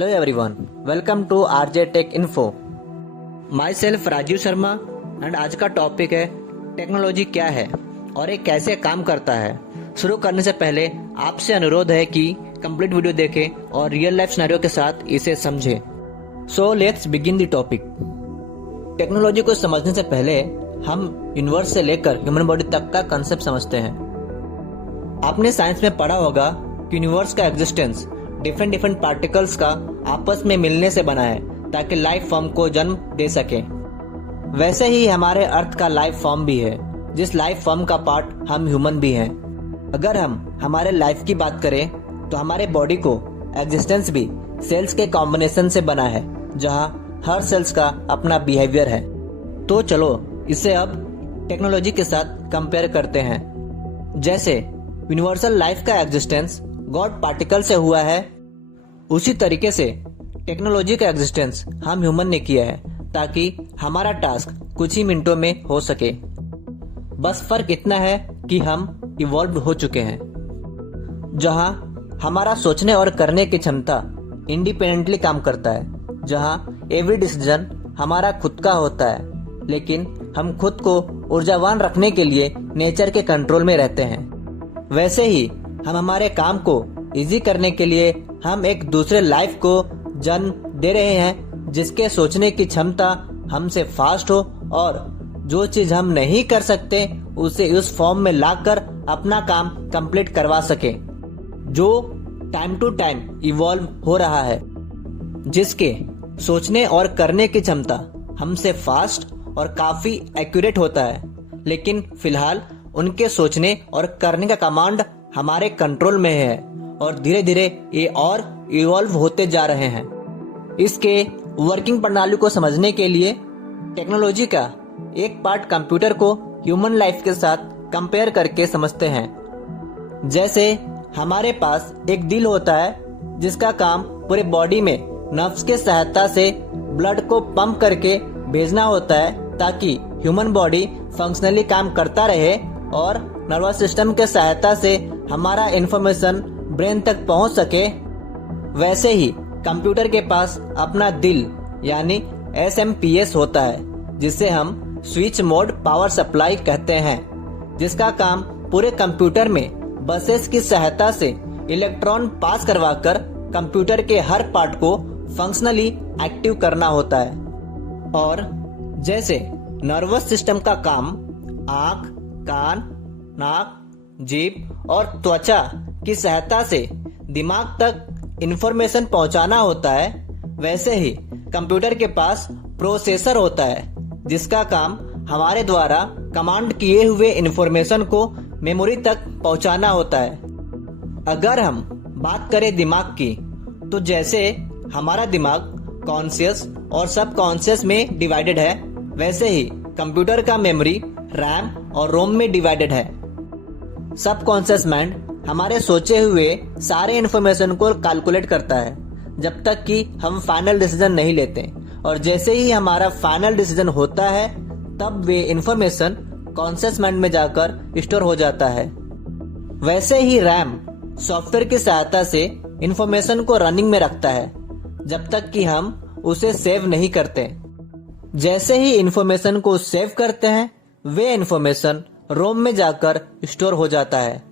Hello everyone, welcome to RJ Tech Info. Myself Rajeev Sharma and आज का topic है technology क्या है और ये कैसे काम करता है। शुरू करने से पहले आपसे अनुरोध है कि कंप्लीट वीडियो देखें और रियल लाइफ सिनेरियो के साथ इसे समझें। So let's begin the topic. Technology को समझने से पहले हम यूनिवर्स से लेकर ह्यूमन बॉडी तक का कंसेप्ट समझते हैं। आपने साइंस में पढ़ा होगा कि यूनिवर्स का एग्जिस्टेंस डिफरेंट पार्टिकल्स का आपस में मिलने से बना है ताकि लाइफ फॉर्म को जन्म दे सके। वैसे ही हमारे अर्थ का लाइफ फॉर्म भी है, जिस लाइफ फॉर्म का पार्ट हम ह्यूमन भी हैं। अगर हम हमारे लाइफ की बात करें तो हमारे बॉडी को एग्जिस्टेंस भी सेल्स के कॉम्बिनेशन से बना है, जहां हर सेल्स का अपना बिहेवियर है। तो चलो इसे अब टेक्नोलॉजी के साथ कंपेयर करते हैं। जैसे यूनिवर्सल लाइफ का एग्जिस्टेंस गॉड पार्टिकल से हुआ है, उसी तरीके से टेक्नोलॉजी का एग्जिस्टेंस हम ह्यूमन ने किया है ताकि हमारा टास्क कुछ ही मिनटों में हो सके। बस फर्क इतना है कि हम इवॉल्व हो चुके हैं, जहां हमारा सोचने और करने की क्षमता इंडिपेंडेंटली काम करता है, जहां एवरी डिसीजन हमारा खुद का होता है, लेकिन हम खुद को ऊर्जावान रखने के लिए नेचर के कंट्रोल में रहते हैं। वैसे ही हम हमारे काम को इजी करने के लिए हम एक दूसरे लाइफ को जन्म दे रहे हैं, जिसके सोचने की क्षमता हमसे फास्ट हो और जो चीज हम नहीं कर सकते उसे उस फॉर्म में लाकर अपना काम कंप्लीट करवा सके, जो टाइम टू टाइम इवॉल्व हो रहा है, जिसके सोचने और करने की क्षमता हमसे फास्ट और काफी एक्यूरेट होता है। लेकिन फिलहाल उनके सोचने और करने का कमांड हमारे कंट्रोल में है और धीरे धीरे ये और इवॉल्व होते जा रहे हैं। इसके वर्किंग प्रणाली को समझने के लिए टेक्नोलॉजी का एक पार्ट कंप्यूटर को ह्यूमन लाइफ के साथ कंपेयर करके समझते हैं। जैसे हमारे पास एक दिल होता है, जिसका काम पूरे बॉडी में नर्व्स के सहायता से ब्लड को पंप करके भेजना होता है ताकि ह्यूमन बॉडी फंक्शनली काम करता रहे और नर्वस सिस्टम के सहायता से हमारा इंफॉर्मेशन ब्रेन तक पहुंच सके। वैसे ही कंप्यूटर के पास अपना दिल यानी SMPS होता है, जिसे हम स्विच मोड पावर सप्लाई कहते हैं, जिसका काम पूरे कंप्यूटर में बसेस की सहायता से इलेक्ट्रॉन पास करवाकर कंप्यूटर के हर पार्ट को फंक्शनली एक्टिव करना होता है। और जैसे नर्वस सिस्टम का काम आंख, कान, नाक, जीभ और त्वचा की सहायता से दिमाग तक इंफॉर्मेशन पहुंचाना होता है, वैसे ही कंप्यूटर के पास प्रोसेसर होता है, जिसका काम हमारे द्वारा कमांड किए हुए इंफॉर्मेशन को मेमोरी तक पहुंचाना होता है। अगर हम बात करें दिमाग की, तो जैसे हमारा दिमाग कॉन्शियस और सब कॉन्शियस में डिवाइडेड है, वैसे ही कंप्यूटर का मेमोरी रैम और रोम में डिवाइडेड है। सब कॉन्शियस माइंड हमारे सोचे हुए सारे इन्फॉर्मेशन को कैलकुलेट करता है जब तक कि हम फाइनल डिसीजन नहीं लेते, और जैसे ही हमारा फाइनल डिसीजन होता है तब वे इन्फॉर्मेशन कॉन्शियस माइंड में जाकर स्टोर हो जाता है। वैसे ही रैम सॉफ्टवेयर की सहायता से इन्फॉर्मेशन को रनिंग में रखता है जब तक कि हम उसे सेव नहीं करते। जैसे ही इन्फॉर्मेशन को सेव करते हैं, वे इन्फॉर्मेशन रोम में जाकर स्टोर हो जाता है,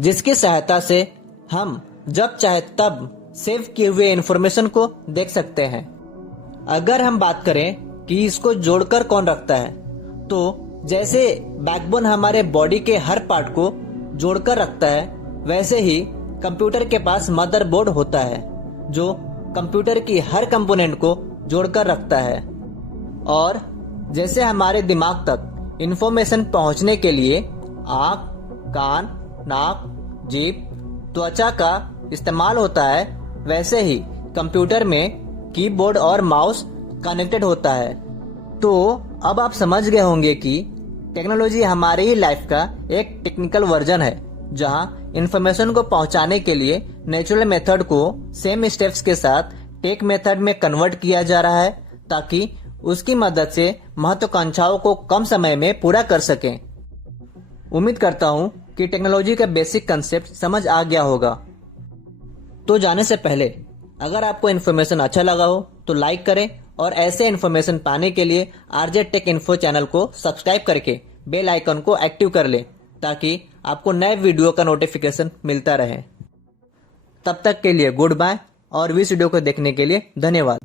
जिसकी सहायता से हम जब चाहे तब सेव किए हुए इन्फॉर्मेशन को देख सकते हैं। अगर हम बात करें कि इसको जोड़कर कौन रखता है, तो जैसे बैकबोन हमारे बॉडी के हर पार्ट को जोड़कर रखता है, वैसे ही कंप्यूटर के पास मदरबोर्ड होता है, जो कंप्यूटर की हर कंपोनेंट को जोड़कर रखता है। और जैसे हमारे दिमाग तक इंफॉर्मेशन पहुंचने के लिए आंख, कान, नाक, जीभ, त्वचा का इस्तेमाल होता है, वैसे ही कंप्यूटर में कीबोर्ड और माउस कनेक्टेड होता है। तो अब आप समझ गए होंगे कि टेक्नोलॉजी हमारे ही लाइफ का एक टेक्निकल वर्जन है, जहां इंफॉर्मेशन को पहुंचाने के लिए नेचुरल मेथड को सेम स्टेप्स के साथ टेक मेथड में कन्वर्ट किया जा रहा है, ताकि उसकी मदद से महत्वाकांक्षाओं को कम समय में पूरा कर सकें। उम्मीद करता हूं कि टेक्नोलॉजी का बेसिक कंसेप्ट समझ आ गया होगा। तो जाने से पहले अगर आपको इन्फॉर्मेशन अच्छा लगा हो तो लाइक करें और ऐसे इन्फॉर्मेशन पाने के लिए आरजे टेक इन्फो चैनल को सब्सक्राइब करके बेल आइकन को एक्टिव कर लें ताकि आपको नए वीडियो का नोटिफिकेशन मिलता रहे। तब तक के लिए गुड बाय और इस वीडियो को देखने के लिए धन्यवाद।